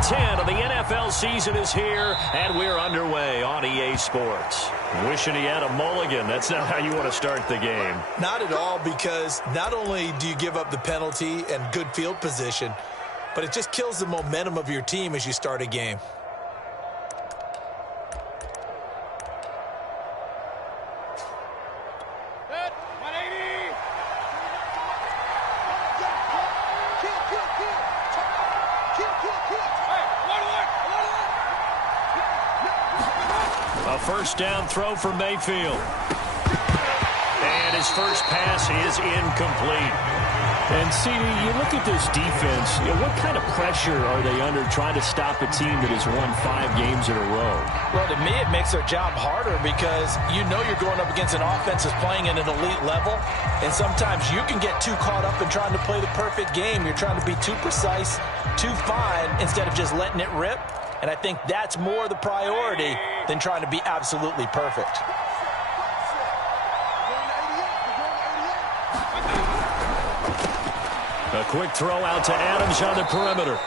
Week 10 of the NFL season is here, and we're underway on EA Sports. Wishing he had a mulligan. That's not how you want to start the game. Not at all, because not only do you give up the penalty and good field position, but it just kills the momentum of your team as you start a game. A first down throw for Mayfield. And his first pass is incomplete. And, CD, you look at this defense, what kind of pressure are they under trying to stop a team that has won 5 games in a row? Well, to me, it makes their job harder because you know you're going up against an offense that's playing at an elite level, and sometimes you can get too caught up in trying to play the perfect game. You're trying to be too precise, too fine, instead of just letting it rip. And I think that's more the priority than trying to be absolutely perfect. A quick throw out to Adams on the perimeter.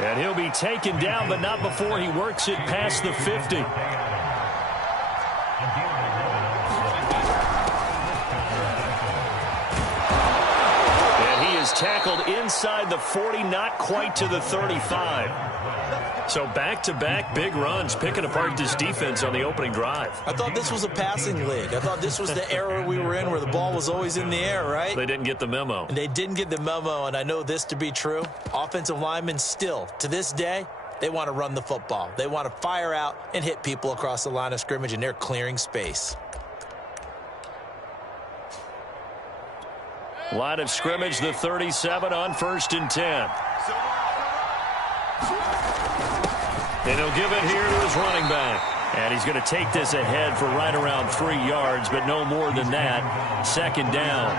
And he'll be taken down, but not before he works it past the 50. And he is tackled inside the 40, not quite to the 35. So back-to-back big runs, picking apart this defense on the opening drive. I thought this was a passing league. I thought this was the era we were in where the ball was always in the air, right? They didn't get the memo. And they didn't get the memo, and I know this to be true. Offensive linemen still, to this day, they want to run the football. They want to fire out and hit people across the line of scrimmage, and they're clearing space. Line of scrimmage, the 37 on 1st and 10. And he'll give it here to his running back. And he's going to take this ahead for right around 3 yards, but no more than that. 2nd down.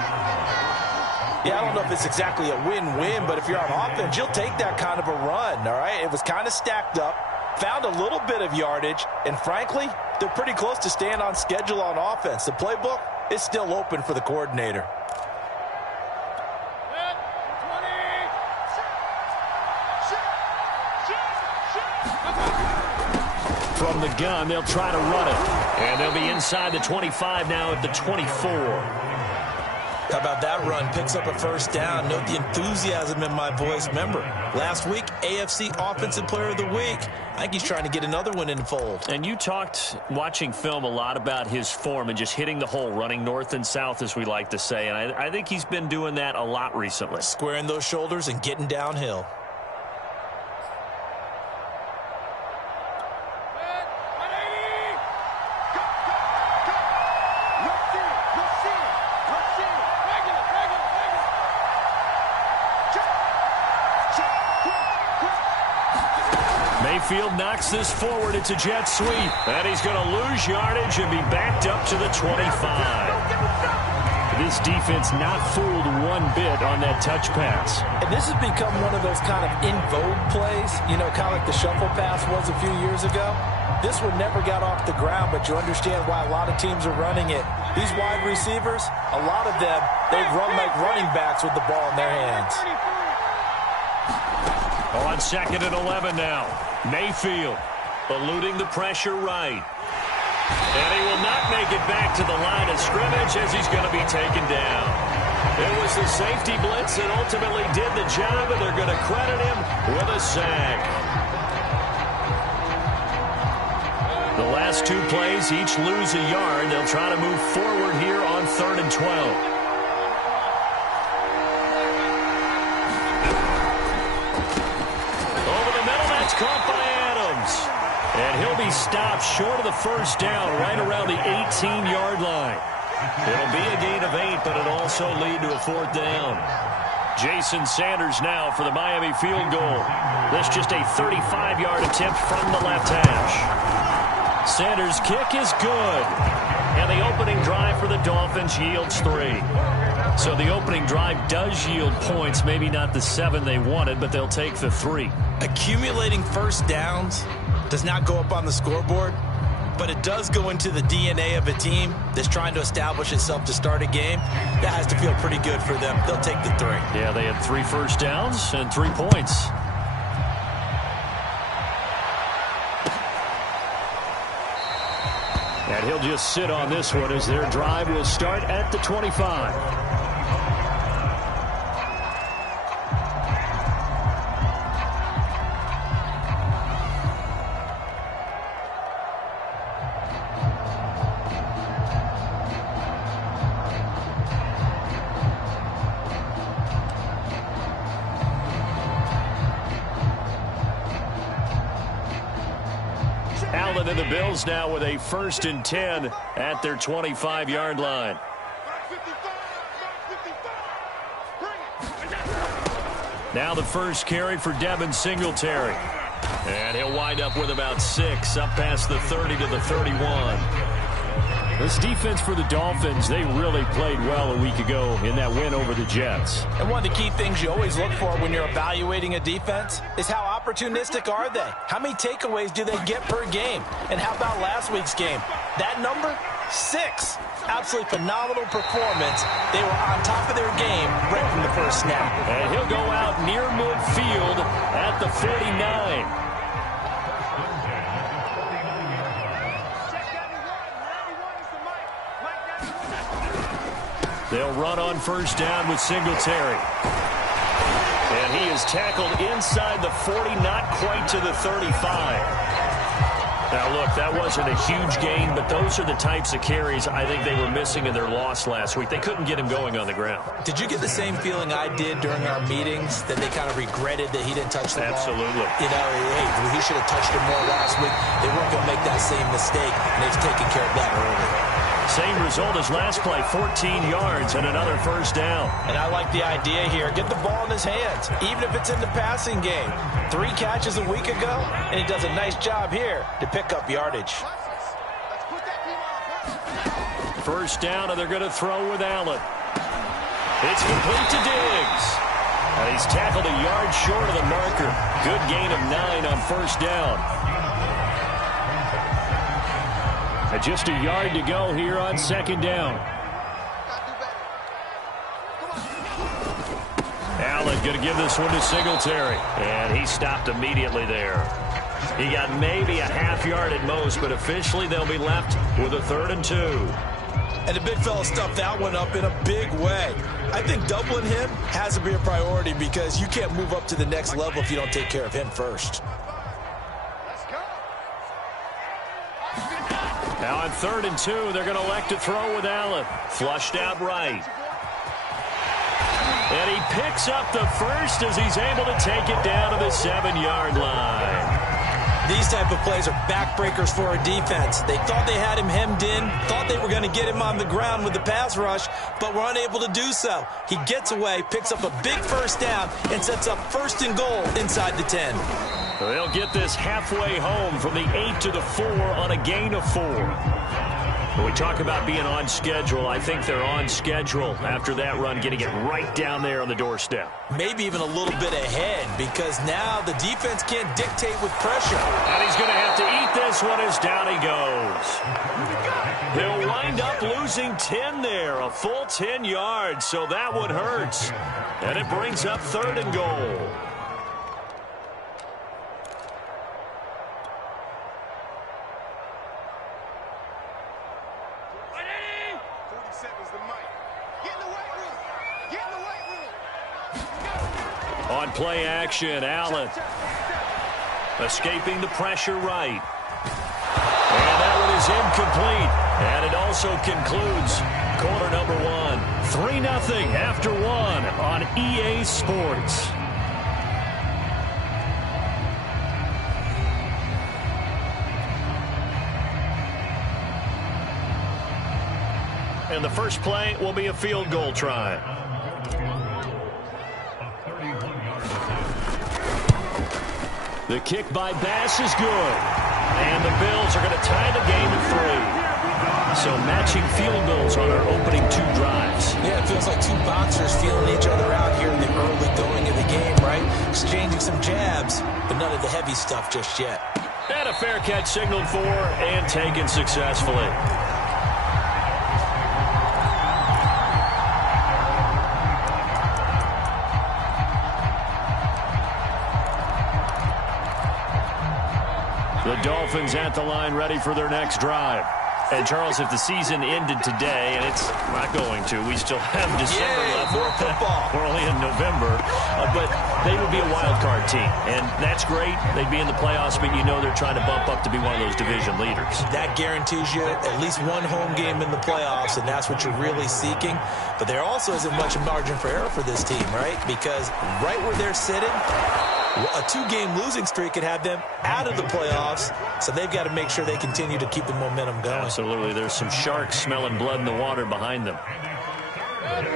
Yeah, I don't know if it's exactly a win-win, but if you're on offense, you'll take that kind of a run, all right? It was kind of stacked up, found a little bit of yardage, and frankly, they're pretty close to staying on schedule on offense. The playbook is still open for the coordinator. From the gun, they'll try to run it. And they'll be inside the 25 now at the 24. How about that run? Picks up a first down. Note the enthusiasm in my voice. Remember, last week, AFC Offensive Player of the Week. I think he's trying to get another one in the fold. And you talked, watching film, a lot about his form and just hitting the hole, running north and south, as we like to say. And I think he's been doing that a lot recently. Squaring those shoulders and getting downhill. Mayfield knocks this forward. It's a jet sweep. And he's going to lose yardage and be backed up to the 25. This defense not fooled one bit on that touch pass. And this has become one of those kind of in vogue plays, you know, kind of like the shuffle pass was a few years ago. This one never got off the ground, but you understand why a lot of teams are running it. These wide receivers, a lot of them, they run like running backs with the ball in their hands. On 2nd and 11 now. Mayfield eluding the pressure right. And he will not make it back to the line of scrimmage as he's going to be taken down. It was the safety blitz that ultimately did the job, and they're going to credit him with a sack. The last 2 plays each lose a yard. They'll try to move forward here on 3rd and 12. Caught by Adams. And he'll be stopped short of the first down right around the 18-yard line. It'll be a gain of 8, but it'll also lead to a 4th down. Jason Sanders now for the Miami field goal. This just a 35-yard attempt from the left hash. Sanders' kick is good. And the opening drive for the Dolphins yields 3. So the opening drive does yield points, maybe not the 7 they wanted, but they'll take the 3. Accumulating first downs does not go up on the scoreboard, but it does go into the DNA of a team that's trying to establish itself to start a game. That has to feel pretty good for them. They'll take the 3. Yeah, they had 3 first downs and 3 points. And he'll just sit on this one as their drive will start at the 25. Allen and the Bills now with a 1st and 10 at their 25-yard line. Now the first carry for Devin Singletary. And he'll wind up with about 6 up past the 30 to the 31. This defense for the Dolphins, they really played well a week ago in that win over the Jets. And one of the key things you always look for when you're evaluating a defense is how opportunistic are they? How many takeaways do they get per game? And how about last week's game? That number? 6. Absolutely phenomenal performance. They were on top of their game right from the first snap. And he'll go out near midfield at the 49. They'll run on first down with Singletary. And he is tackled inside the 40, not quite to the 35. Now, look, that wasn't a huge gain, but those are the types of carries I think they were missing in their loss last week. They couldn't get him going on the ground. Did you get the same feeling I did during our meetings, that they kind of regretted that he didn't touch the ball? Absolutely. You know, hey, he should have touched it more last week. They weren't going to make that same mistake, and they've taken care of that early. Same result as last play, 14 yards and another first down. And I like the idea here. Get the ball in his hands, even if it's in the passing game. 3 catches a week ago, and he does a nice job here to pick up yardage. First down, and they're going to throw with Allen. It's complete to Diggs. And he's tackled a yard short of the marker. Good gain of 9 on first down. And just a yard to go here on second down. Allen going to give this one to Singletary. And he stopped immediately there. He got maybe a half yard at most, but officially they'll be left with a 3rd and 2. And the big fella stuffed that one up in a big way. I think doubling him has to be a priority because you can't move up to the next level if you don't take care of him first. Now on 3rd and 2, they're going to elect to throw with Allen. Flushed out right. And he picks up the first as he's able to take it down to the 7-yard line. These type of plays are backbreakers for a defense. They thought they had him hemmed in, thought they were going to get him on the ground with the pass rush, but were unable to do so. He gets away, picks up a big first down, and sets up 1st and goal inside the 10. They'll get this halfway home from the 8 to the 4 on a gain of 4. When we talk about being on schedule, I think they're on schedule after that run, getting it right down there on the doorstep. Maybe even a little bit ahead, because now the defense can't dictate with pressure. And he's going to have to eat this one as down he goes. He'll wind up losing 10 there, a full 10 yards, so that one hurts. And it brings up 3rd and goal. On play action, Allen escaping the pressure right. And that one is incomplete. And it also concludes quarter number 1. 3-0 after 1 on EA Sports. And the first play will be a field goal try. The kick by Bass is good. And the Bills are going to tie the game at 3. So matching field goals on our opening 2 drives. Yeah, it feels like 2 boxers feeling each other out here in the early going of the game, right? Exchanging some jabs, but none of the heavy stuff just yet. And a fair catch signaled for and taken successfully. The Dolphins at the line ready for their next drive. And, Charles, if the season ended today, and it's not going to, we still have December left. More football. We're only in November. But they would be a wild card team. And that's great. They'd be in the playoffs, but you know they're trying to bump up to be one of those division leaders. That guarantees you at least one home game in the playoffs, and that's what you're really seeking. But there also isn't much margin for error for this team, right? Because right where they're sitting, a two-game losing streak could have them out of the playoffs, so they've got to make sure they continue to keep the momentum going. Absolutely. There's some sharks smelling blood in the water behind them. And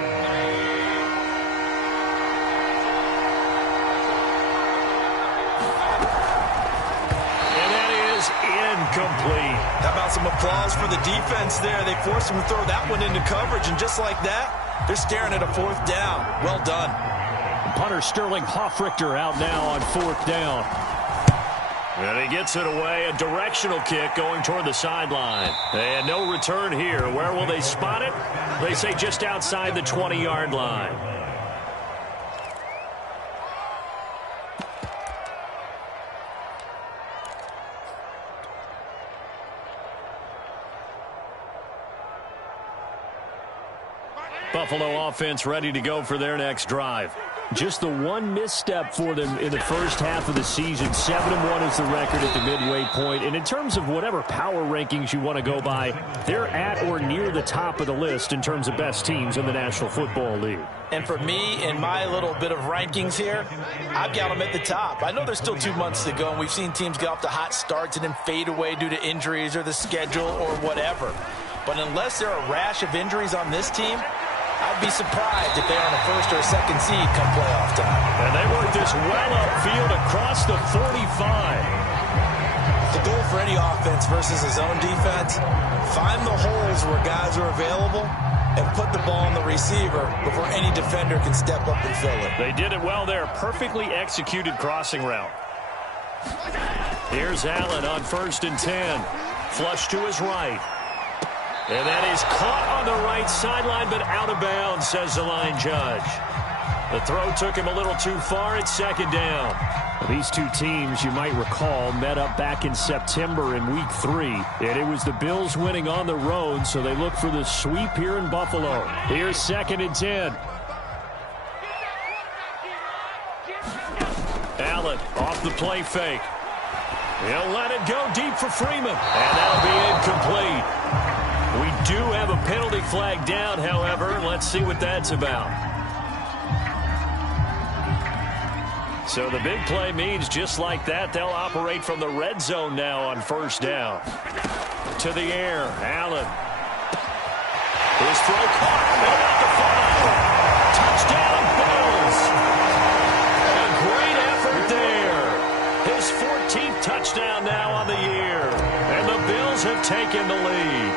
that is incomplete. How about some applause for the defense there? They forced him to throw that one into coverage, and just like that, they're staring at a fourth down. Well done. Punter Sterling Hoffrichter out now on fourth down. And he gets it away. A directional kick going toward the sideline. And no return here. Where will they spot it? They say just outside the 20-yard line. Buffalo offense ready to go for their next drive. Just the one misstep for them in the first half of the season. 7-1 is the record at the midway point. And in terms of whatever power rankings you want to go by, they're at or near the top of the list in terms of best teams in the National Football League. And for me, in my little bit of rankings here, I've got them at the top. I know there's still 2 months to go, and we've seen teams get off to hot starts and then fade away due to injuries or the schedule or whatever. But unless there are a rash of injuries on this team, I'd be surprised if they're on a first or a second seed come playoff time. And they work this well upfield across the 45. The goal for any offense versus a zone defense, find the holes where guys are available and put the ball on the receiver before any defender can step up and fill it. They did it well there. Perfectly executed crossing route. Here's Allen on 1st and 10. Flush to his right. And that is caught on the right sideline, but out of bounds, says the line judge. The throw took him a little too far. It's 2nd down. These two teams, you might recall, met up back in September in Week 3. And it was the Bills winning on the road, so they look for the sweep here in Buffalo. Here's 2nd and 10. Allen off the play fake. He'll let it go deep for Freeman. And that'll be incomplete. We do have a penalty flag down, however. Let's see what that's about. So the big play means just like that, they'll operate from the red zone now on 1st down. To the air, Allen. His throw caught. About to fall. Touchdown, Bills. A great effort there. His 14th touchdown now on the year. And the Bills have taken the lead.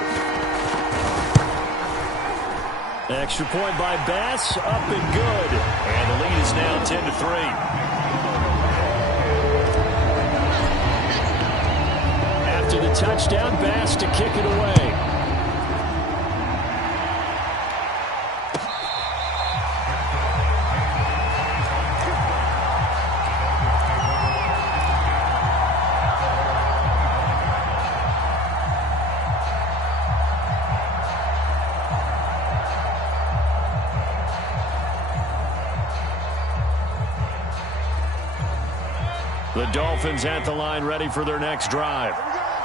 Extra point by Bass, up and good. And the lead is now 10-3. After the touchdown, Bass to kick it away. The Dolphins at the line ready for their next drive.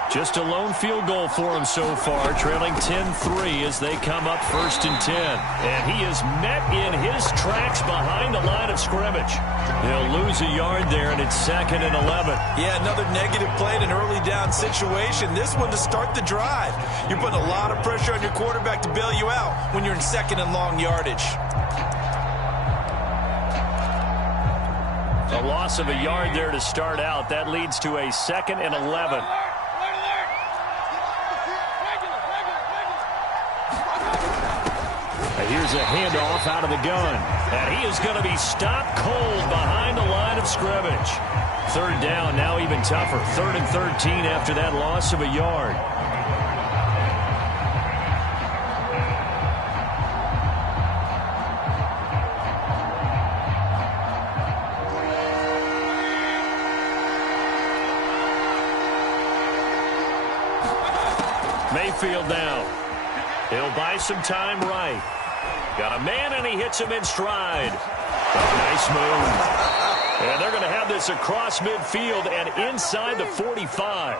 Just a lone field goal for them so far, trailing 10-3 as they come up 1st and 10. And he is met in his tracks behind the line of scrimmage. He'll lose a yard there, and it's 2nd and 11. Yeah, another negative play in an early down situation. This one to start the drive. You're putting a lot of pressure on your quarterback to bail you out when you're in 2nd and long yardage. A loss of a yard there to start out. That leads to a 2nd and 11. Here's a handoff out of the gun. And he is going to be stopped cold behind the line of scrimmage. 3rd down, now even tougher. 3rd and 13 after that loss of a yard. Mayfield now. He'll buy some time right. Got a man, and he hits him in stride. Nice move. And they're going to have this across midfield and inside the 45.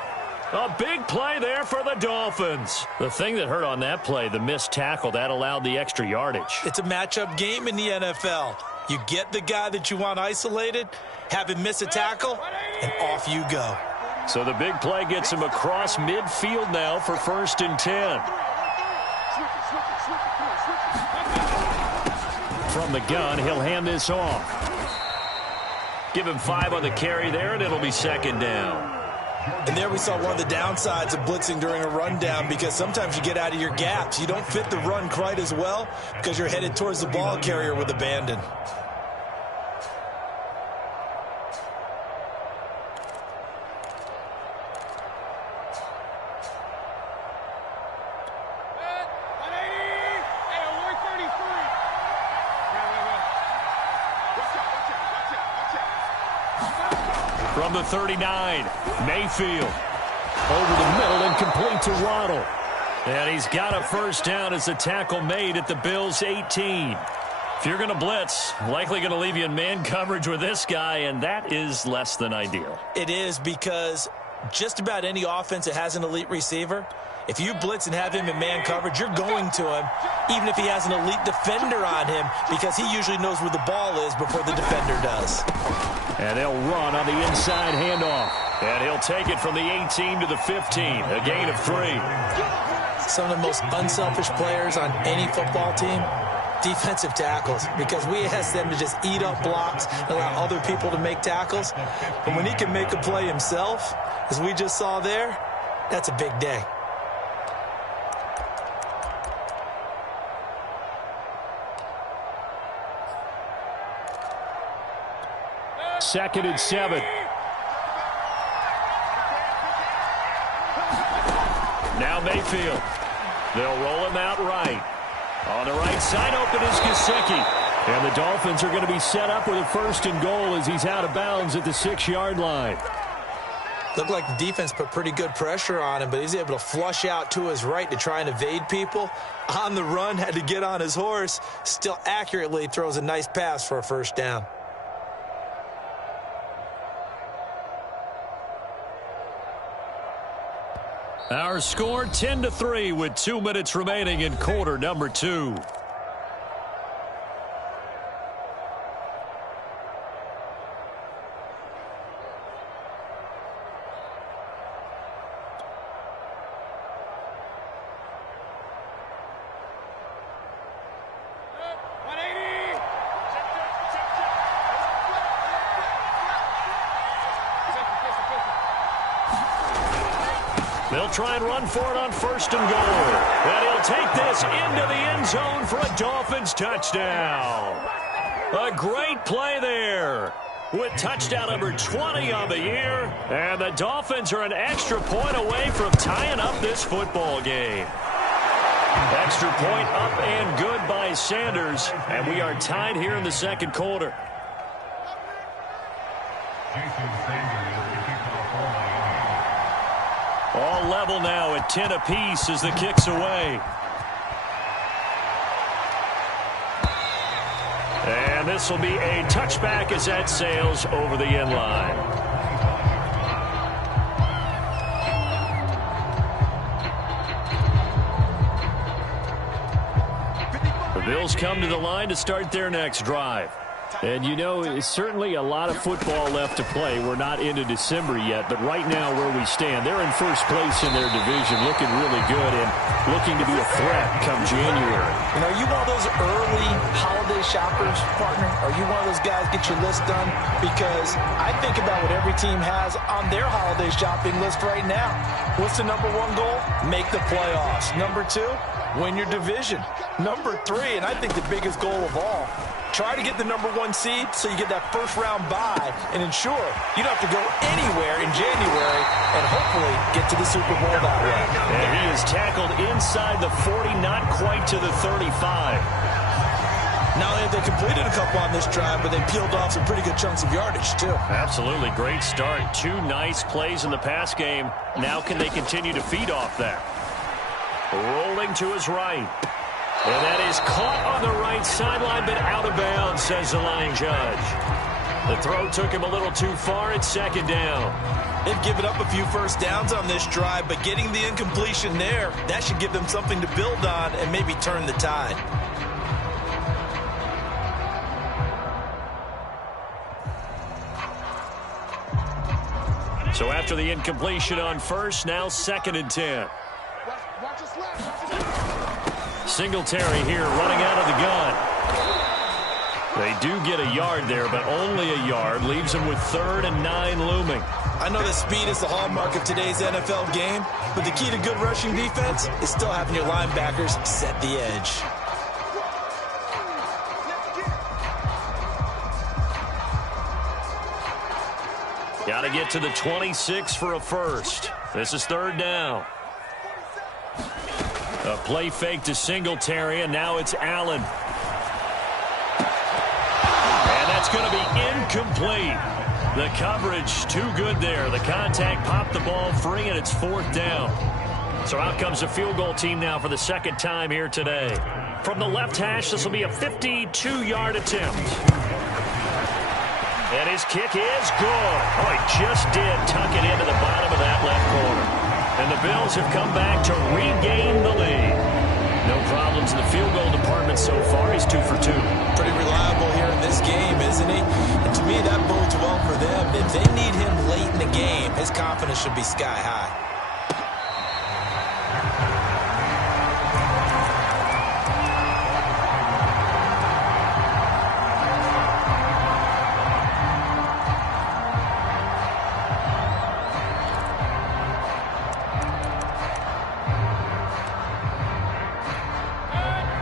A big play there for the Dolphins. The thing that hurt on that play, the missed tackle, that allowed the extra yardage. It's a matchup game in the NFL. You get the guy that you want isolated, have him miss a tackle, and off you go. So the big play gets him across midfield now for 1st and 10. From the gun, he'll hand this off. Give him 5 on the carry there, and it'll be 2nd down. And there we saw one of the downsides of blitzing during a rundown, because sometimes you get out of your gaps. You don't fit the run quite as well because you're headed towards the ball carrier with abandon. From the 39, Mayfield. Over the middle and complete to Waddle. And he's got a 1st down as the tackle made at the Bills' 18. If you're going to blitz, likely going to leave you in man coverage with this guy, and that is less than ideal. It is, because just about any offense that has an elite receiver, if you blitz and have him in man coverage, you're going to him, even if he has an elite defender on him, because he usually knows where the ball is before the defender does. And they'll run on the inside handoff. And he'll take it from the 18 to the 15, a gain of 3. Some of the most unselfish players on any football team, defensive tackles, because we ask them to just eat up blocks and allow other people to make tackles. But when he can make a play himself, as we just saw there, that's a big day. Second and 7. Now Mayfield. They'll roll him out right. On the right side, open is Gesicki. And the Dolphins are going to be set up with a 1st and goal as he's out of bounds at the 6-yard line. Looked like the defense put pretty good pressure on him, but he's able to flush out to his right to try and evade people. On the run, had to get on his horse. Still accurately throws a nice pass for a 1st down. Our score 10-3 with 2 minutes remaining in quarter number 2. They'll try and run for it on 1st and goal. And he'll take this into the end zone for a Dolphins touchdown. A great play there with touchdown number 20 on the year. And the Dolphins are an extra point away from tying up this football game. Extra point up and good by Sanders. And we are tied here in the 2nd quarter. All level now at 10 apiece as the kick's away. And this will be a touchback as that sails over the end line. The Bills come to the line to start their next drive. And, you know, it's certainly a lot of football left to play. We're not into December yet, but right now where we stand, they're in 1st place in their division, looking really good and looking to be a threat come January. And are you one of those early holiday shoppers, partner? Are you one of those guys get your list done? Because I think about what every team has on their holiday shopping list right now. What's the number 1 goal? Make the playoffs. Number 2, win your division. Number 3, and I think the biggest goal of all, try to get the number 1 seed so you get that 1st round bye and ensure you don't have to go anywhere in January and hopefully get to the Super Bowl that way. And he is tackled inside the 40, not quite to the 35. Not only have they completed a couple on this drive, but they peeled off some pretty good chunks of yardage, too. Absolutely. Great start. 2 nice plays in the pass game. Now can they continue to feed off that? Rolling to his right. And that is caught on the right sideline, but out of bounds, says the line judge. The throw took him a little too far. It's second down. They've given up a few first downs on this drive, but getting the incompletion there, that should give them something to build on and maybe turn the tide. So after the incompletion on first, now 2nd and 10. Singletary here running out of the gun. They do get a yard there, but only a yard. Leaves them with 3rd and 9 looming. I know that speed is the hallmark of today's NFL game, but the key to good rushing defense is still having your linebackers set the edge. Got to get to the 26 for a first. This is 3rd down. A play fake to Singletary, and now it's Allen. And that's going to be incomplete. The coverage too good there. The contact popped the ball free, and it's 4th down. So out comes the field goal team now for the 2nd time here today. From the left hash, this will be a 52-yard attempt. And his kick is good. Oh, he just did tuck it into the bottom of that left corner. And the Bills have come back to regain the lead. No problems in the field goal department so far. He's 2 for 2. Pretty reliable here in this game, isn't he? And to me, that bodes well for them. If they need him late in the game, his confidence should be sky high.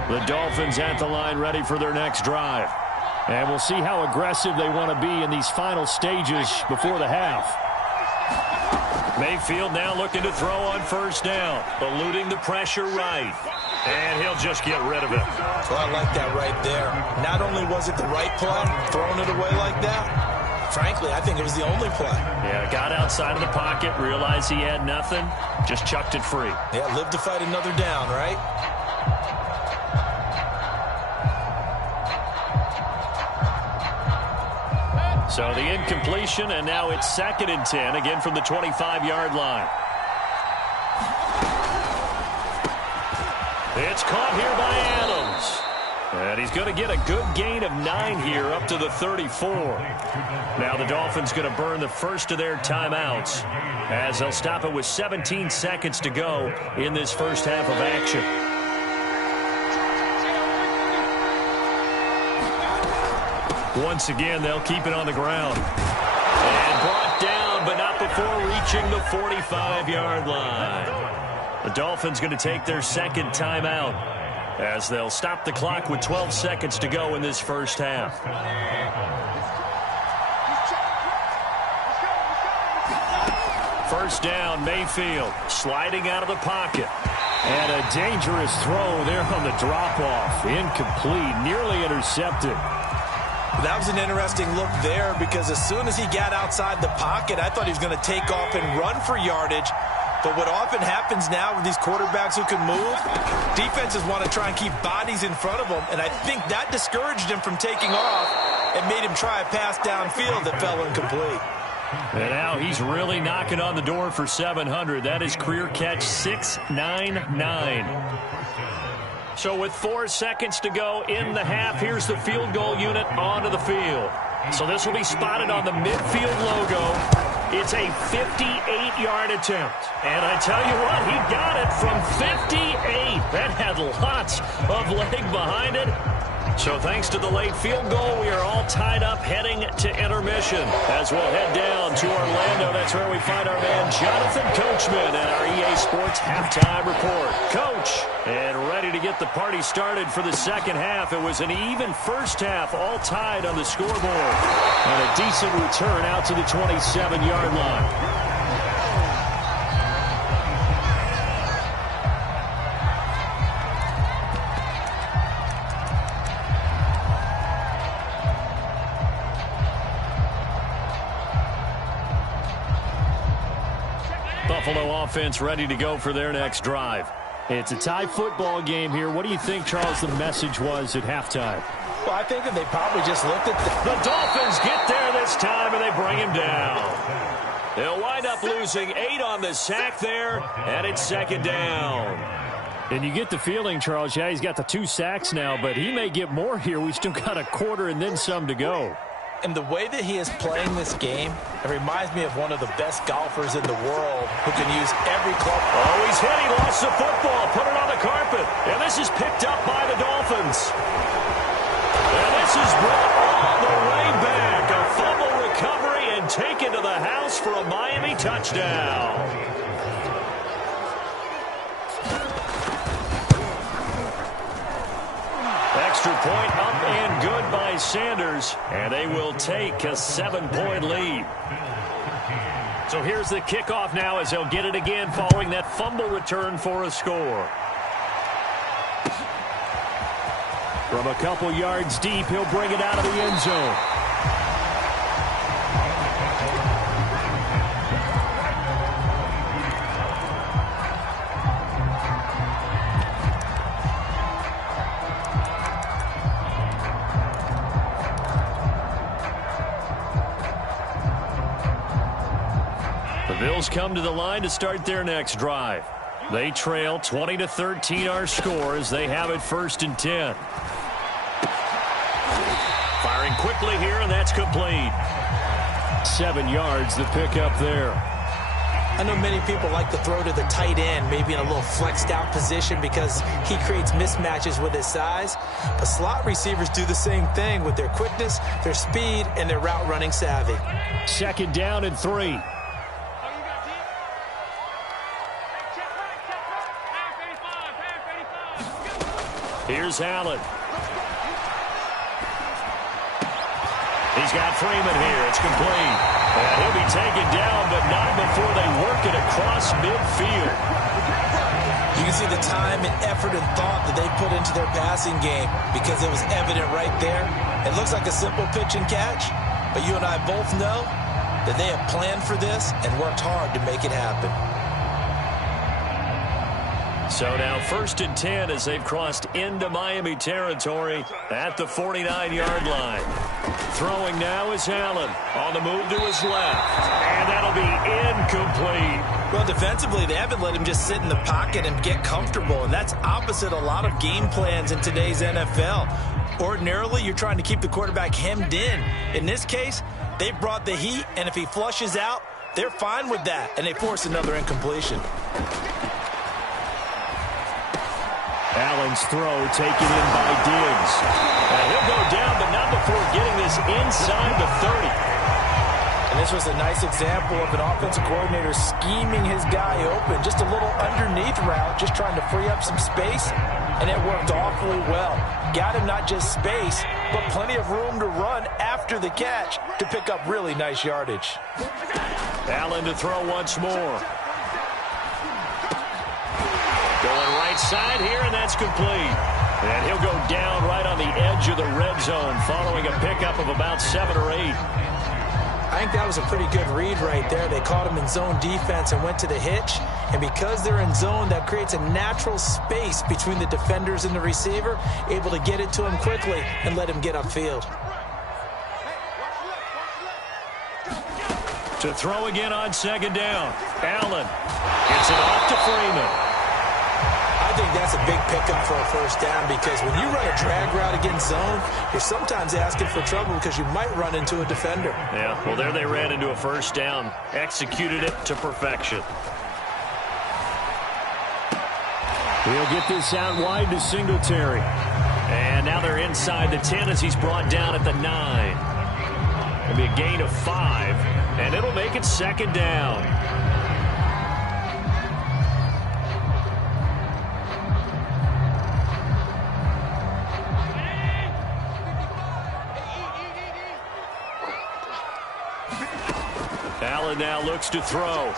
The Dolphins at the line ready for their next drive. And we'll see how aggressive they want to be in these final stages before the half. Mayfield now looking to throw on first down. Eluding the pressure right. And he'll just get rid of it. Well, I like that right there. Not only was it the right play, throwing it away like that, frankly, I think it was the only play. Yeah, got outside of the pocket, realized he had nothing, just chucked it free. Yeah, live to fight another down, right? So the incompletion, and now it's 2nd and 10, again from the 25-yard line. It's caught here by Adams. And he's going to get a good gain of 9 here up to the 34. Now the Dolphins going to burn the first of their timeouts as they'll stop it with 17 seconds to go in this first half of action. Once again, they'll keep it on the ground. And brought down, but not before reaching the 45-yard line. The Dolphins going to take their 2nd timeout as they'll stop the clock with 12 seconds to go in this first half. First down, Mayfield sliding out of the pocket. And a dangerous throw there on the drop-off. Incomplete, nearly intercepted. That was an interesting look there because as soon as he got outside the pocket, I thought he was going to take off and run for yardage. But what often happens now with these quarterbacks who can move, defenses want to try and keep bodies in front of them, and I think that discouraged him from taking off and made him try a pass downfield that fell incomplete. And now he's really knocking on the door for 700. That is career catch 699. So with 4 seconds to go in the half, here's the field goal unit onto the field. So this will be spotted on the midfield logo. It's a 58-yard attempt. And I tell you what, he got it from 58. That had lots of leg behind it. So thanks to the late field goal, we are all tied up heading to intermission. As we'll head down to Orlando, that's where we find our man Jonathan Coachman and our EA Sports Halftime Report. Coach, and ready to get the party started for the second half. It was an even first half, all tied on the scoreboard. And a decent return out to the 27-yard line. Buffalo offense ready to go for their next drive. It's a tie football game here. What do you think, Charles, the message was at halftime? Well, I think that they probably just looked at the Dolphins get there this time, and they bring him down. They'll wind up losing 8 on the sack there, and it's second down. And you get the feeling, Charles, yeah, he's got the 2 sacks now, but he may get more here. We still got a quarter and then some to go. And the way that he is playing this game, it reminds me of one of the best golfers in the world who can use every club. Oh, he's hit. He lost the football. Put it on the carpet. And this is picked up by the Dolphins. And this is brought all the way back. A fumble recovery and taken to the house for a Miami touchdown. Extra point up and good by Sanders, and they will take a 7-point lead. So here's the kickoff now as they'll get it again following that fumble return for a score. From a couple yards deep, he'll bring it out of the end zone. The Bills come to the line to start their next drive. They trail 20-13 our score as they have it 1st and 10. Firing quickly here, and that's complete. 7 yards, the pickup there. I know many people like to throw to the tight end, maybe in a little flexed out position because he creates mismatches with his size. But slot receivers do the same thing with their quickness, their speed, and their route running savvy. 2nd down and 3. Here's Allen. He's got Freeman here. It's complete. And he'll be taken down, but not before they work it across midfield. You can see the time and effort and thought that they put into their passing game because it was evident right there. It looks like a simple pitch and catch, but you and I both know that they have planned for this and worked hard to make it happen. So now 1st and 10 as they've crossed into Miami territory at the 49-yard line. Throwing now is Allen on the move to his left. And that'll be incomplete. Well, defensively, they haven't let him just sit in the pocket and get comfortable, and that's opposite a lot of game plans in today's NFL. Ordinarily, you're trying to keep the quarterback hemmed in. In this case, they brought the heat, and if he flushes out, they're fine with that, and they force another incompletion. Allen's throw taken in by Diggs. And he'll go down, but not before getting this inside the 30. And this was a nice example of an offensive coordinator scheming his guy open. Just a little underneath route, just trying to free up some space, and it worked awfully well. Got him not just space, but plenty of room to run after the catch to pick up really nice yardage. Allen to throw once more. Going right side here, and that's complete. And he'll go down right on the edge of the red zone following a pickup of about 7 or 8. I think that was a pretty good read right there. They caught him in zone defense and went to the hitch. And because they're in zone, that creates a natural space between the defenders and the receiver, able to get it to him quickly and let him get upfield. To throw again on 2nd down. Allen gets it off to Freeman. I think that's a big pickup for a 1st down because when you run a drag route against zone, you're sometimes asking for trouble because you might run into a defender. Yeah, well, there they ran into a 1st down. Executed it to perfection. He'll get this out wide to Singletary. And now they're inside the 10 as he's brought down at the 9. It'll be a gain of 5, and it'll make it 2nd down. Allen now looks to throw.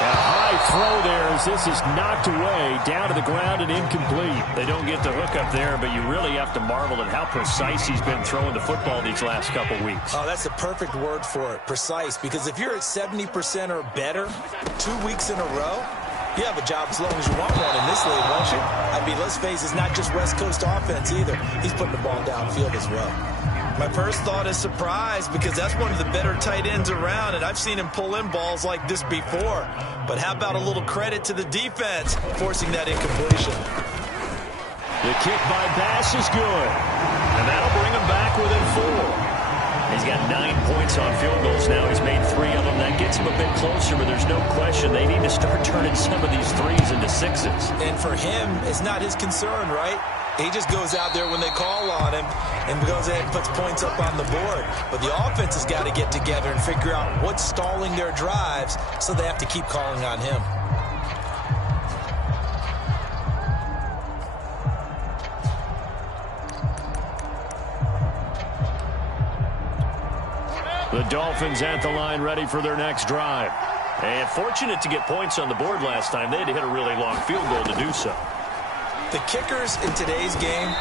A high throw there as this is knocked away, down to the ground and incomplete. They don't get the hook up there, but you really have to marvel at how precise he's been throwing the football these last couple weeks. Oh, that's the perfect word for it, precise, because if you're at 70% or better 2 weeks in a row, You have a job as long as you want one in this league, won't you? I mean, let's face it, it's not just West Coast offense either. He's putting the ball downfield as well. My first thought is surprise, because that's one of the better tight ends around, and I've seen him pull in balls like this before. But how about a little credit to the defense forcing that incompletion? The kick by Bass is good, and that'll bring him back within 4. He's got 9 points on field goals now. He's made 3 of them. That gets him a bit closer, but there's no question they need to start turning some of these threes into 6s. And for him, it's not his concern, right? He just goes out there when they call on him and goes ahead and puts points up on the board. But the offense has got to get together and figure out what's stalling their drives, so they have to keep calling on him. The Dolphins at the line ready for their next drive. And fortunate to get points on the board last time. They had to hit a really long field goal to do so. The kickers in today's game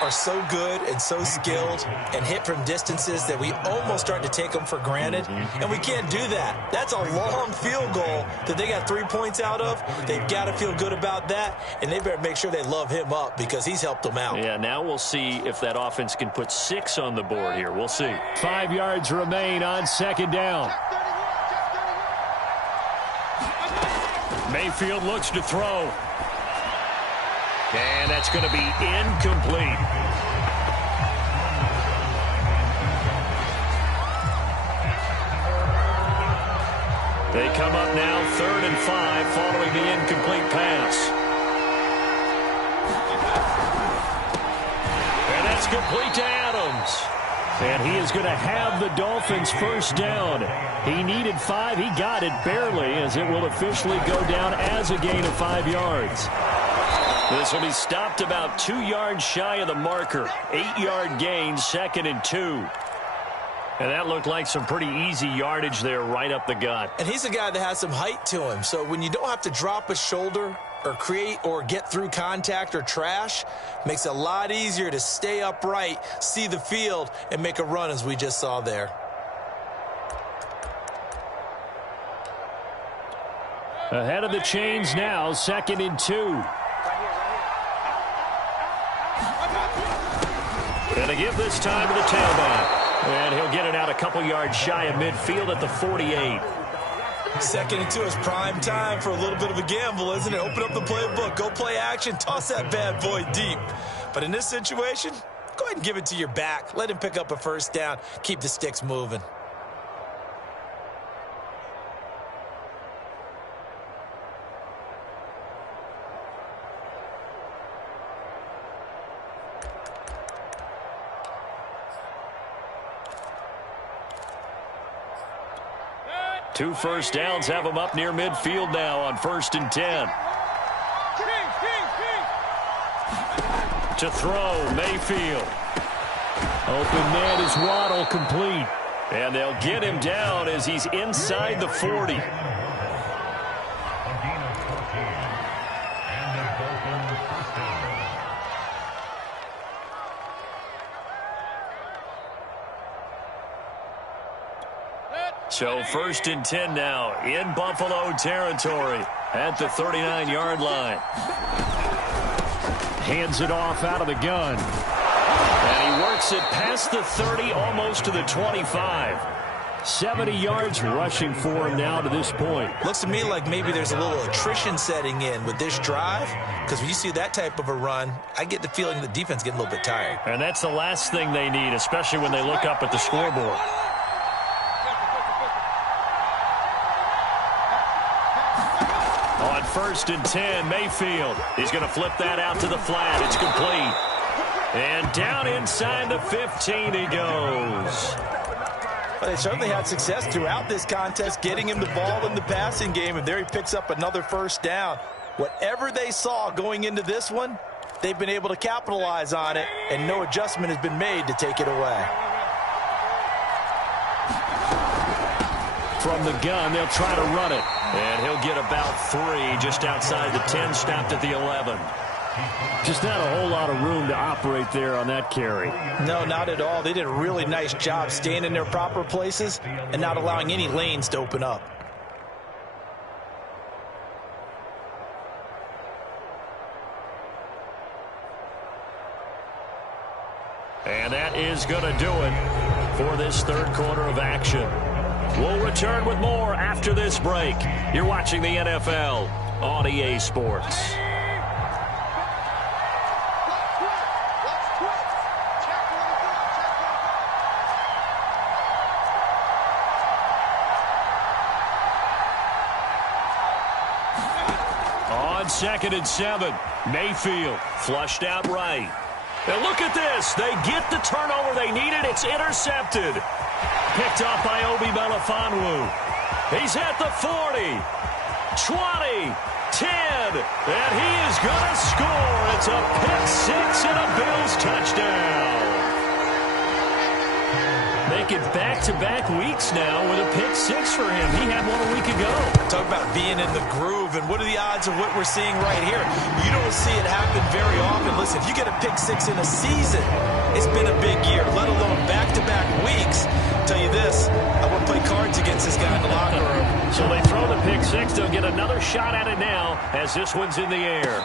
are so good and so skilled and hit from distances that we almost start to take them for granted. And we can't do that. That's a long field goal that they got 3 points out of. They've got to feel good about that, and they better make sure they love him up because he's helped them out. Yeah, now we'll see if that offense can put 6 on the board here. We'll see. 5 yards remain on second down. Mayfield looks to throw. And that's going to be incomplete. They come up now 3rd and 5 following the incomplete pass. And that's complete to Adams. And he is going to have the Dolphins first down. He needed 5. He got it barely, as it will officially go down as a gain of 5 yards. This will be stopped about 2 yards shy of the marker. 8-yard gain, 2nd and 2. And that looked like some pretty easy yardage there right up the gut. And he's a guy that has some height to him. So when you don't have to drop a shoulder or create or get through contact or trash, makes it a lot easier to stay upright, see the field, and make a run as we just saw there. Ahead of the chains now, 2nd and 2. And a give this time to the tailback. And he'll get it out a couple yards shy of midfield at the 48. 2nd and 2 is prime time for a little bit of a gamble, isn't it? Open up the playbook, go play action, toss that bad boy deep. But in this situation, go ahead and give it to your back. Let him pick up a first down. Keep the sticks moving. Two first downs have them up near midfield now on 1st and 10. To throw, Mayfield. Open man is Waddle, complete. And they'll get him down as he's inside the 40. So 1st and 10 now in Buffalo territory at the 39-yard line. Hands it off out of the gun. And he works it past the 30, almost to the 25. 70 yards rushing for him now to this point. Looks to me like maybe there's a little attrition setting in with this drive, because when you see that type of a run, I get the feeling the defense getting a little bit tired. And that's the last thing they need, especially when they look up at the scoreboard. On 1st and 10, Mayfield. He's going to flip that out to the flat. It's complete. And down inside the 15 he goes. Well, they certainly had success throughout this contest, getting him the ball in the passing game, and there he picks up another first down. Whatever they saw going into this one, they've been able to capitalize on it, and no adjustment has been made to take it away. From the gun, they'll try to run it. And he'll get about 3 just outside the 10, stopped at the 11. Just not a whole lot of room to operate there on that carry. No, not at all. They did a really nice job staying in their proper places and not allowing any lanes to open up. And that is going to do it for this third quarter of action. We'll return with more after this break. You're watching the NFL on EA Sports. On 2nd and 7, Mayfield flushed out right. And look at this. They get the turnover they needed. It's intercepted. Picked off by Obi Melifonwu. He's at the 40, 20, 10, and he is going to score. It's a pick six and a Bills touchdown. Making back-to-back weeks now with a pick six for him. He had one a week ago. Talk about being in the groove, and what are the odds of what we're seeing right here? You don't see it happen very often. Listen, if you get a pick six in a season, it's been a big year, let alone back-to-back weeks. I'll tell you this, I wouldn't play cards against this guy in the locker room. So they throw the pick six. They'll get another shot at it now as this one's in the air.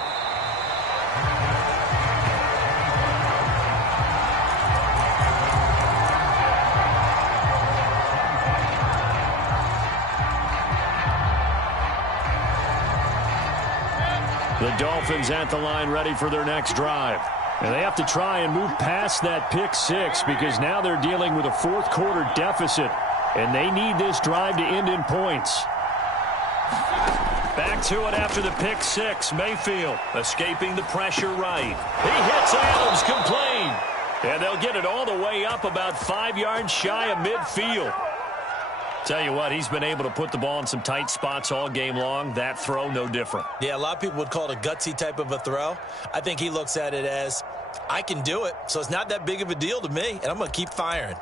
The Dolphins at the line ready for their next drive. And they have to try and move past that pick six because now they're dealing with a fourth quarter deficit. And they need this drive to end in points. Back to it after the pick six. Mayfield escaping the pressure right. He hits Adams complete. And they'll get it all the way up about 5 yards shy of midfield. Tell you what, he's been able to put the ball in some tight spots all game long. That throw, no different. Yeah, a lot of people would call it a gutsy type of a throw. I think he looks at it as, I can do it, so it's not that big of a deal to me, and I'm going to keep firing.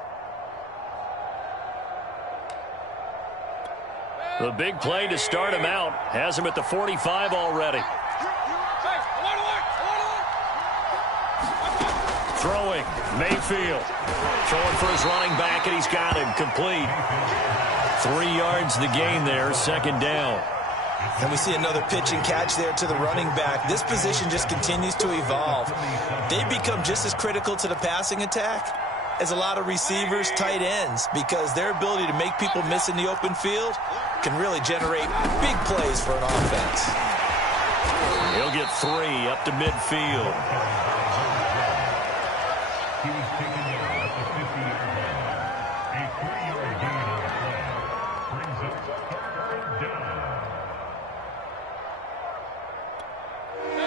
The big play to start him out has him at the 45 already. Throwing, Mayfield. Throwing for his running back, and he's got him complete. 3 yards the gain there, second down. And we see another pitch and catch there to the running back. This position just continues to evolve. They become just as critical to the passing attack as a lot of receivers, tight ends, because their ability to make people miss in the open field can really generate big plays for an offense. He'll get 3 up to midfield.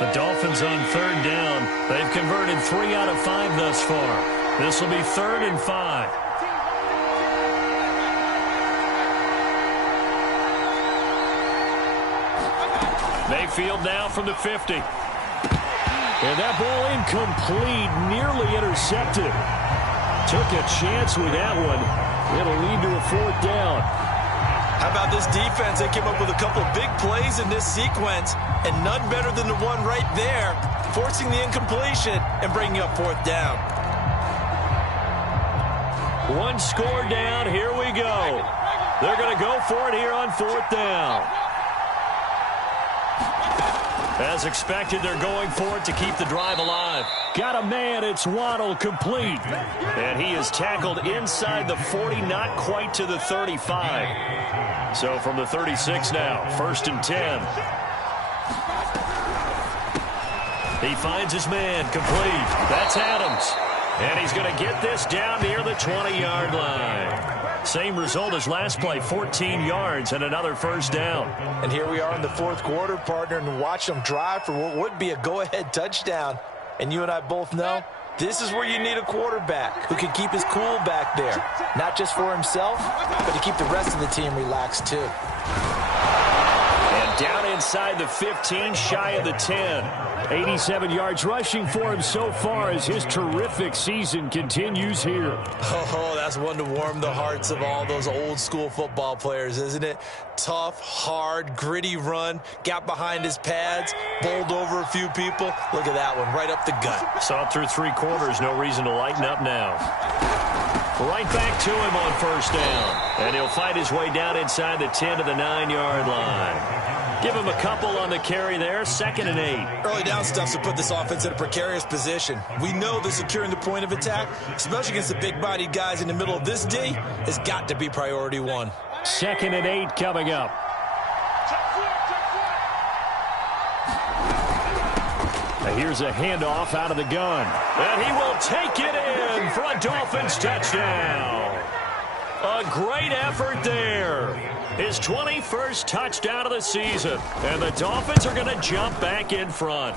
The Dolphins on third down. They've converted 3 out of 5 thus far. This will be 3rd and 5. Mayfield now from the 50. And that ball incomplete, nearly intercepted. Took a chance with that one. It'll lead to a 4th down. How about this defense? They came up with a couple of big plays in this sequence, and none better than the one right there, forcing the incompletion and bringing up 4th down. 1 score down. Here we go. They're going to go for it here on 4th down. As expected, they're going for it to keep the drive alive. Got a man. It's Waddle complete. And he is tackled inside the 40, not quite to the 35. So from the 36 now, 1st and 10. He finds his man complete. That's Adams. And he's going to get this down near the 20-yard line. Same result as last play, 14 yards and another 1st down. And here we are in the 4th quarter, partner, and watch them drive for what would be a go-ahead touchdown. And you and I both know this is where you need a quarterback who can keep his cool back there. Not just for himself, but to keep the rest of the team relaxed too. And down inside the 15, shy of the 10. 87 yards rushing for him so far as his terrific season continues here. Oh, that's one to warm the hearts of all those old school football players, isn't it? Tough, hard, gritty run, got behind his pads, bowled over a few people. Look at that one, right up the gut. Saw it through 3 quarters, no reason to lighten up now. Right back to him on first down. And he'll fight his way down inside the 10 to the 9-yard line. Give him a couple on the carry there. 2nd and 8. Early down stuff to put this offense in a precarious position. We know that securing the point of attack, especially against the big-bodied guys in the middle of this D, has got to be priority one. 2nd and 8 coming up. Now here's a handoff out of the gun. And he will take it in for a Dolphins touchdown. A great effort there. His 21st touchdown of the season. And the Dolphins are going to jump back in front.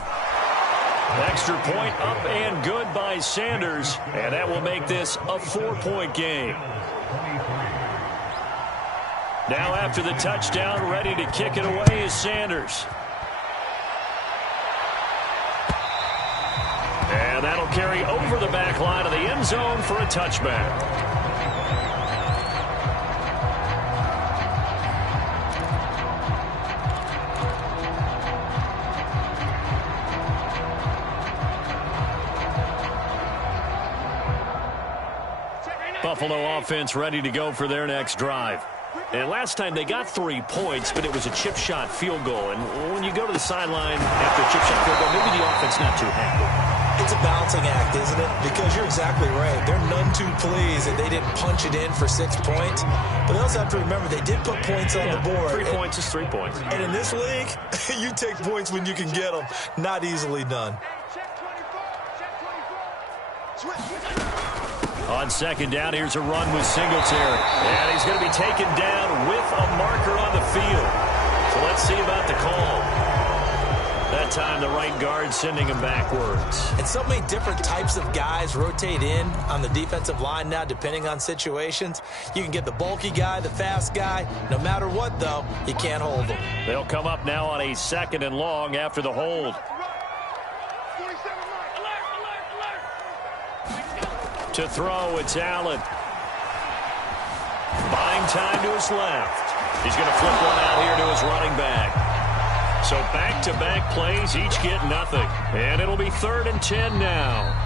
Extra point up and good by Sanders. And that will make this a 4-point game. Now after the touchdown, ready to kick it away is Sanders. And that'll carry over the back line of the end zone for a touchback. Buffalo offense ready to go for their next drive. And last time they got 3 points, but it was a chip shot field goal. And when you go to the sideline after a chip shot field goal, maybe the offense not too happy. It's a balancing act, isn't it? Because you're exactly right. They're none too pleased that they didn't punch it in for 6 points. But they also have to remember they did put points on the board. 3 points is 3 points. And in this league, you take points when you can get them. Not easily done. On 2nd down, here's a run with Singletary. And he's going to be taken down with a marker on the field. So let's see about the call. That time, the right guard sending him backwards. And so many different types of guys rotate in on the defensive line now, depending on situations. You can get the bulky guy, the fast guy. No matter what, though, you can't hold them. They'll come up now on a 2nd and long after the hold. To throw, it's Allen. Buying time to his left. He's going to flip one out here to his running back. So back-to-back plays, each get nothing. And it'll be 3rd and 10 now.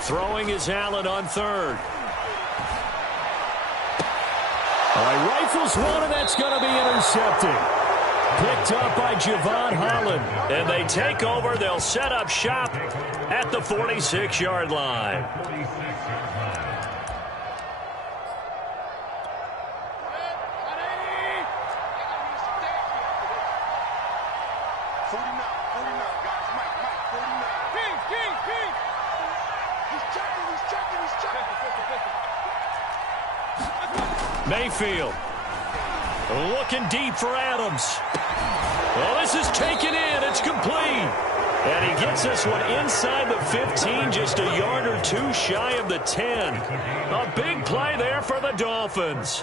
Throwing is Allen on 3rd. All right, rifles one, and that's going to be intercepted. Picked up by Javon Holland. And they take over. They'll set up shop at the 46-yard line. Mayfield looking deep for Adams. Well, this is taken in. It's complete. And he gets this one inside the 15, just a yard or two shy of the 10. A big play there for the Dolphins.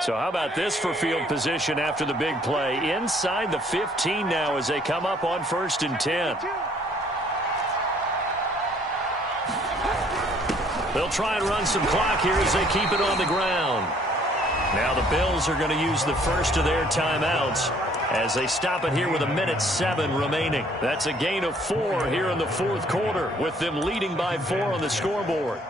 So how about this for field position after the big play? Inside the 15 now as they come up on 1st and 10. They'll try and run some clock here as they keep it on the ground. Now the Bills are going to use the first of their timeouts as they stop it here with 1:07 remaining. That's a gain of 4 here in the 4th quarter with them leading by 4 on the scoreboard.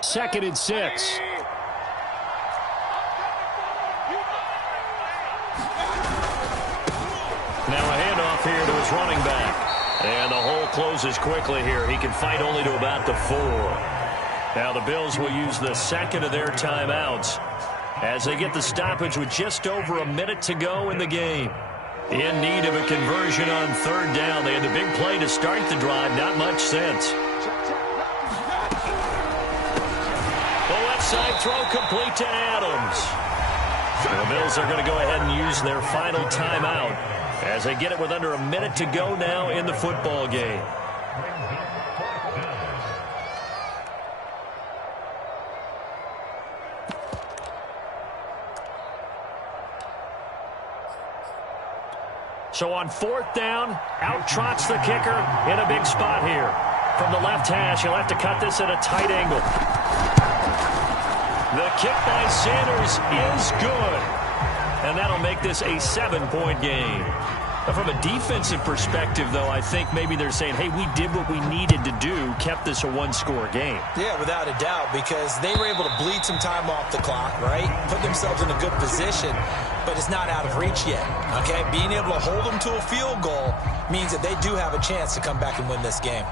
Second and 6. Now a handoff here to his running back. And the hole closes quickly here. He can fight only to about the 4. Now the Bills will use the second of their timeouts as they get the stoppage with just over a minute to go in the game. In need of a conversion on third down. They had the big play to start the drive. Not much sense. The left side throw complete to Adams. The Bills are going to go ahead and use their final timeout as they get it with under a minute to go now in the football game. So on fourth down, out trots the kicker in a big spot here. From the left hash, he'll have to cut this at a tight angle. The kick by Sanders is good. And that'll make this a 7-point game. But from a defensive perspective, though, I think maybe they're saying, hey, we did what we needed to do, kept this a one-score game. Yeah, without a doubt, because they were able to bleed some time off the clock, right? Put themselves in a good position, but it's not out of reach yet, okay? Being able to hold them to a field goal means that they do have a chance to come back and win this game.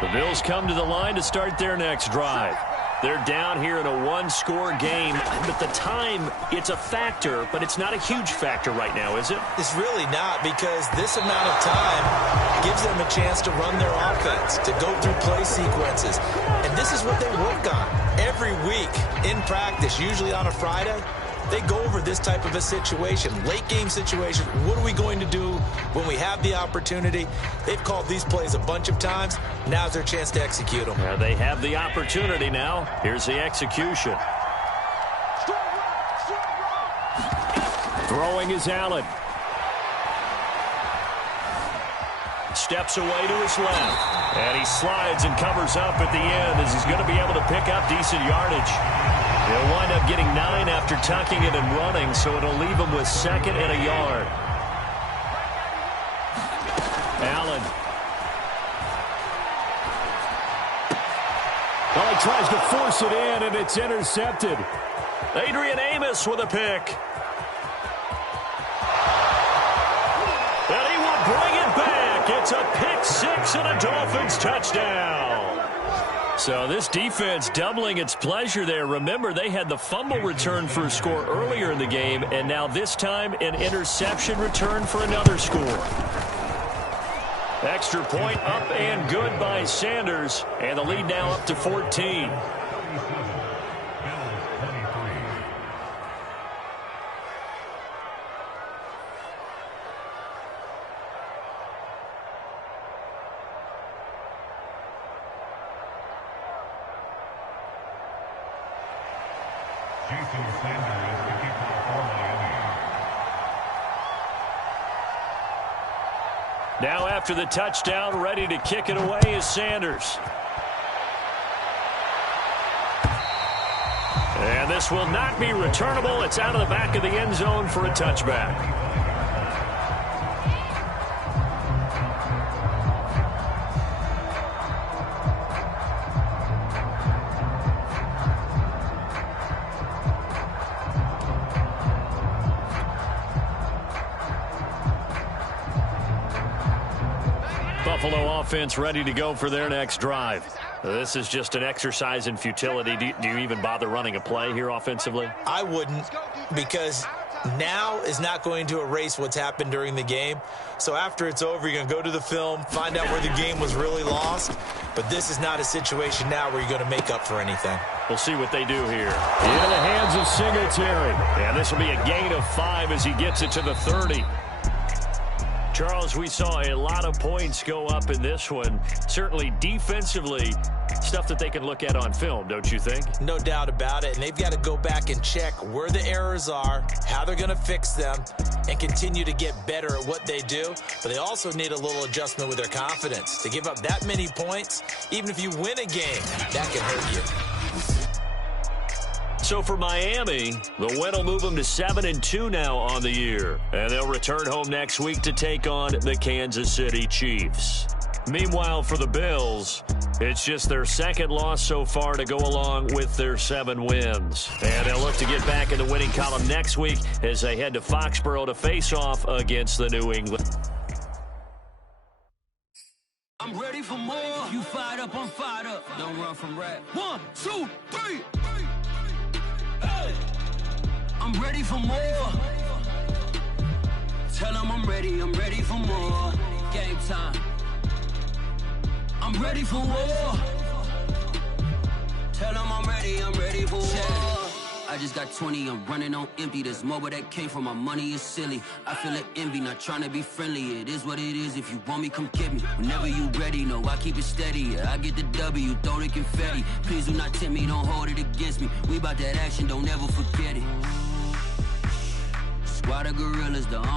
The Bills come to the line to start their next drive. They're down here in a one-score game, but the time, it's a factor, but it's not a huge factor right now, is it? It's really not, because this amount of time gives them a chance to run their offense, to go through play sequences. And this is what they work on every week in practice, usually on a Friday. They go over this type of a situation, late-game situation. What are we going to do when we have the opportunity? They've called these plays a bunch of times. Now's their chance to execute them. Yeah, they have the opportunity now. Here's the execution. Throwing is Allen. Steps away to his left. And he slides and covers up at the end as he's going to be able to pick up decent yardage. He'll wind up getting 9 after tucking it and running, so it'll leave him with 2nd and a yard. Allen. Well, he tries to force it in, and it's intercepted. Adrian Amos with a pick. And he will bring it back. It's a pick six and a Dolphins touchdown. So this defense doubling its pleasure there. Remember, they had the fumble return for a score earlier in the game, and now this time an interception return for another score. Extra point up and good by Sanders, and the lead now up to 14. Now after the touchdown, ready to kick it away is Sanders. And this will not be returnable. It's out of the back of the end zone for a touchback. Buffalo offense ready to go for their next drive. This is just an exercise in futility. Do you even bother running a play here offensively? I wouldn't, because now is not going to erase what's happened during the game. So after it's over, you're going to go to the film, find out where the game was really lost. But this is not a situation now where you're going to make up for anything. We'll see what they do here. Into the hands of Singletary. And this will be a gain of 5 as he gets it to the 30. Charles, we saw a lot of points go up in this one. Certainly defensively, stuff that they can look at on film, don't you think? No doubt about it. And they've got to go back and check where the errors are, how they're going to fix them, and continue to get better at what they do. But they also need a little adjustment with their confidence. To give up that many points, even if you win a game, that can hurt you. So for Miami, the win will move them to 7-2 now on the year. And they'll return home next week to take on the Kansas City Chiefs. Meanwhile, for the Bills, it's just their second loss so far to go along with their 7 wins. And they'll look to get back in the winning column next week as they head to Foxborough to face off against the New England. I'm ready for more. You fired up, I'm fired up. Don't run from rap. 1, 2, 3. Hey. I'm ready for more. Tell them I'm ready for more. Game time. I'm ready for war. Tell them I'm ready for war. I just got 20, I'm running on empty. There's more where that came from, my money is silly. I feel it envy, not trying to be friendly. It is what it is, if you want me, come get me. Whenever you ready, no, I keep it steady. Yeah, I get the W, throw the confetti. Please do not tempt me, don't hold it against me. We bout that action, don't ever forget it. Squad of gorillas, the